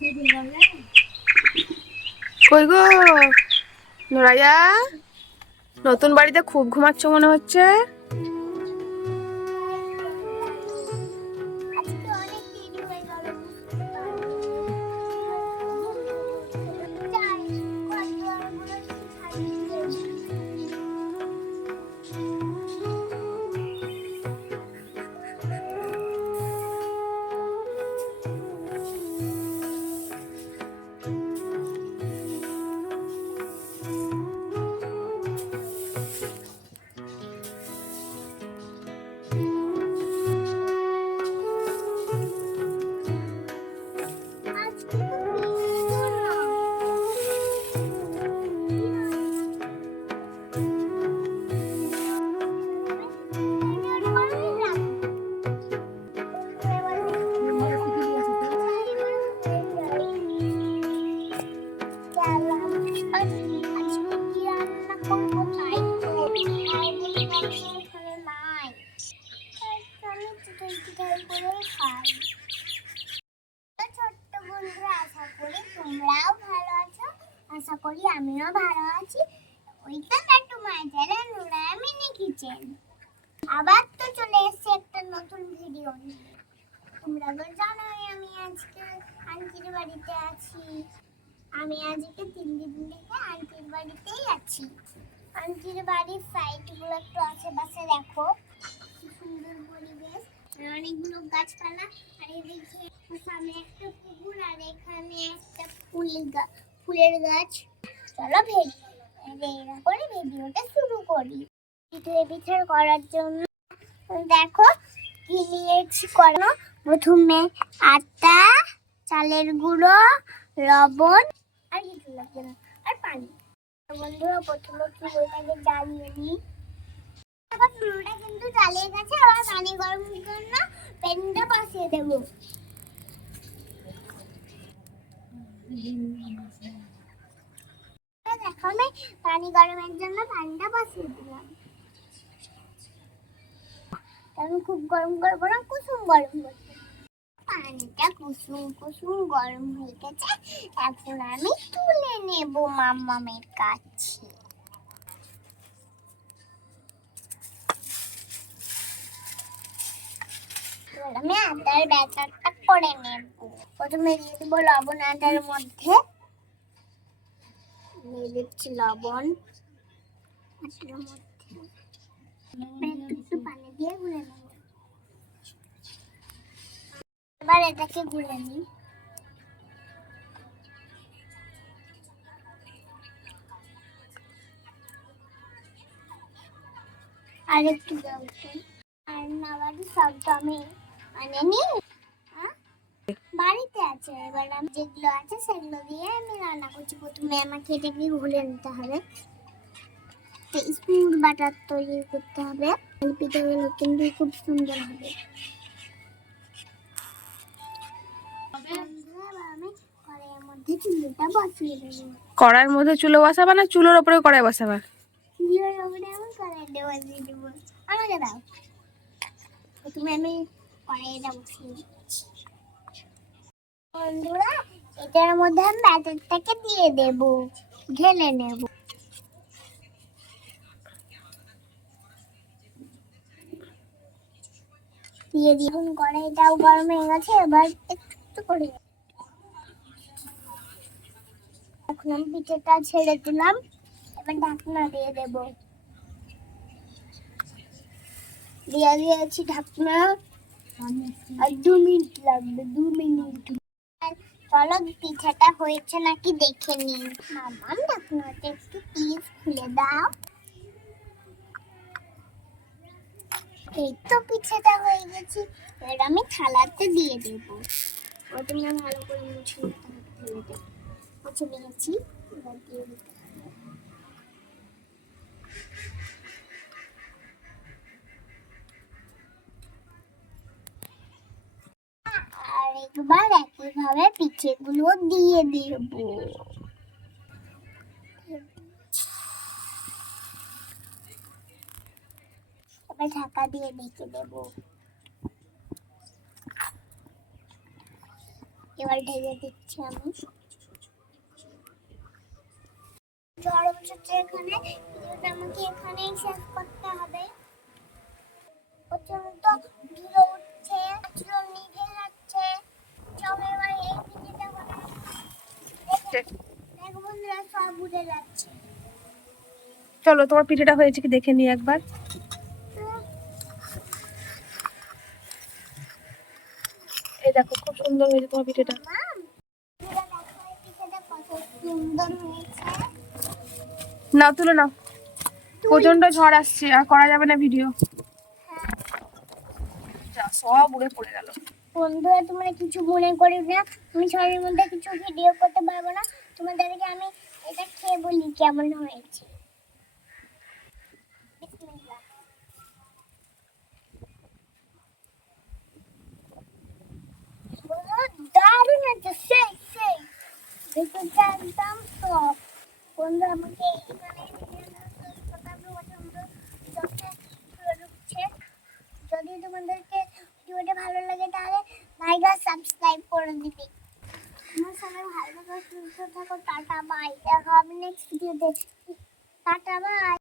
কই গো নোরাইয়া, নতুন বাড়িতে খুব ঘুমাচ্ছ মনে হচ্ছে। আশা করি আমিও ভালো আছি। ওইটা নাটু মাইজারা নুরা মিনি কিচেন আবার তো চলে এসেছে একটা নতুন ভিডিও নিয়ে। তোমরা তো জানোই আমি আজকে আন্টির বাড়িতে আছি। আমি আজকে 3 দিন থেকে আন্টির বাড়িতেই আছি। আন্টির বাড়ির সাইডগুলো একটু আশেপাশে দেখো, কি সুন্দর পরিবেশ, অনেকগুলো গাছপালা, আর এদিকে সামনে একটা পুকুর, আর এখানে একটা ফুলের গাছ। চলো করে ভিডিওটা শুরু করি। পিঠে করার জন্য দেখো কি নিয়েছি। প্রথমে আটা, চালের গুঁড়ো, লবণ, আর কিছু লাগবে না, আর পানি। বন্ধুরা প্রথমে চুলোটাকে জ্বালিয়ে নিই। এখন চুলোটা কিন্তু জ্বালিয়ে গেছে, আবার পানি গরম জন্য প্যানটা বসিয়ে দেবো। দেখো আমি পানি গরমের জন্য পানিটা বসিয়ে দিলাম। আমি খুব গরম করবো না, কুসুম গরম করবো। পানিটা কুসুম গরম হয়ে গেছে, এখন আমি তুলে নেব মাম্মামের কাছে। আমি আটার ব্যাটারটা করে নেব। প্রথমে দিয়ে দেবো লবণ আটার মধ্যে, দিয়ে দিচ্ছি লবণ আটার মধ্যে, একটু পানি দিয়ে গুলে নেব। এবার এটাকে গুলে নিই। আর একটু আর নাবাদি শব্দ আমি আনেনি, বাড়িতে আছে। এবার আমি যেগুলো আছে সেগুলো দিয়ে আমি রান্না করছি। প্রথমে আমাকে এটাকে গুলে নিতে হবে, স্মুথ বাটার তৈরি করতে হবে। পিঠাগুলো কিন্তু খুব সুন্দর হবে। কড়াইয়ের মধ্যে চুলো বসাবা না চুলোর ওপরে কড়াই বসাবা? চুলোর ওপরে আমি কড়াইটা বসিয়ে দেবো। আমাকে দাও। প্রথমে আমি কড়াইটা বসিয়ে দিচ্ছি। বন্ধুরা এটার মধ্যে আমি ব্যাটারটাকে দিয়ে দেব, ঢেলে নেব। দিয়ে দিন কড়াইটাও গরম হয়ে গেছে। এবার একটু করে এখন আমি পিঠেটা ছেড়ে দিলাম। এবার ঢাকনা দিয়ে দেব। দিয়ে দিয়েছি ঢাকনা, আর 2 মিনিট লাগবে, 2 মিনিট। চলো পিঠাটা হয়েছে নাকি দেখে নিই। মাম্মাম ঢাকনাটা একটু প্লিজ খুলে দাও। এই তো পিঠাটা হয়ে গেছে। এবার আমি থালাতে দিয়ে দেব। প্রথমে ভালো করে মুছে নিতে হবে থালাটা। মুছে নিয়েছি, এবার দিয়ে দিতে হবে। আর একবার একইভাবে পিঠেগুলো দিয়ে দেব। এবার ঢাকা দিয়ে ঢেকে দেব। এবার ঢেকে দিচ্ছি আমি। ঝড় উঠছে এখানে, ভিডিওটা আমাকে এখানেই শেষ করতে হবে। প্রচন্ড ধুলো উঠছে, চুলো নিভে যাচ্ছে। চলো এবার এই ভিডিওটা বানাই। দেখো বন্ধুরা, সব উড়ে যাচ্ছে। চলো তোমার পিঠেটা হয়েছে কি দেখে নিই একবার। এই দেখো খুব সুন্দর হয়েছে তোমার পিঠেটা। মাম, বন্ধুরা দেখো এই পিঠাটা কত সুন্দর হয়েছে। নাও তুলে নাও, প্রচন্ড ঝড় আসছে আর করা যাবে না ভিডিও। যা সব উড়ে পড়ে গেল। বন্ধুরা তোমরা কিছু মনে করি না, আমি ঝড়ের মধ্যে কিছু ভিডিও করতে পারবো না। তোমাদেরকে আমি এটা খেয়ে বলি কেমন হয়েছে। বিসমিল্লাহ। বন্ধুরা দারুণ আছে, সেই সেই ভিতরটা একদম সফট। বন্ধু আমাকে এখানে যদি তোমাদেরকে ভিডিওটা ভালো লাগে তাহলে লাইক আর সাবস্ক্রাইব করে দিবে। আমার সবাই ভালো থাকো, সুস্থ থাকো। টাটা বাই, দেখা হবে নেক্সট ভিডিওতে। Tata bye.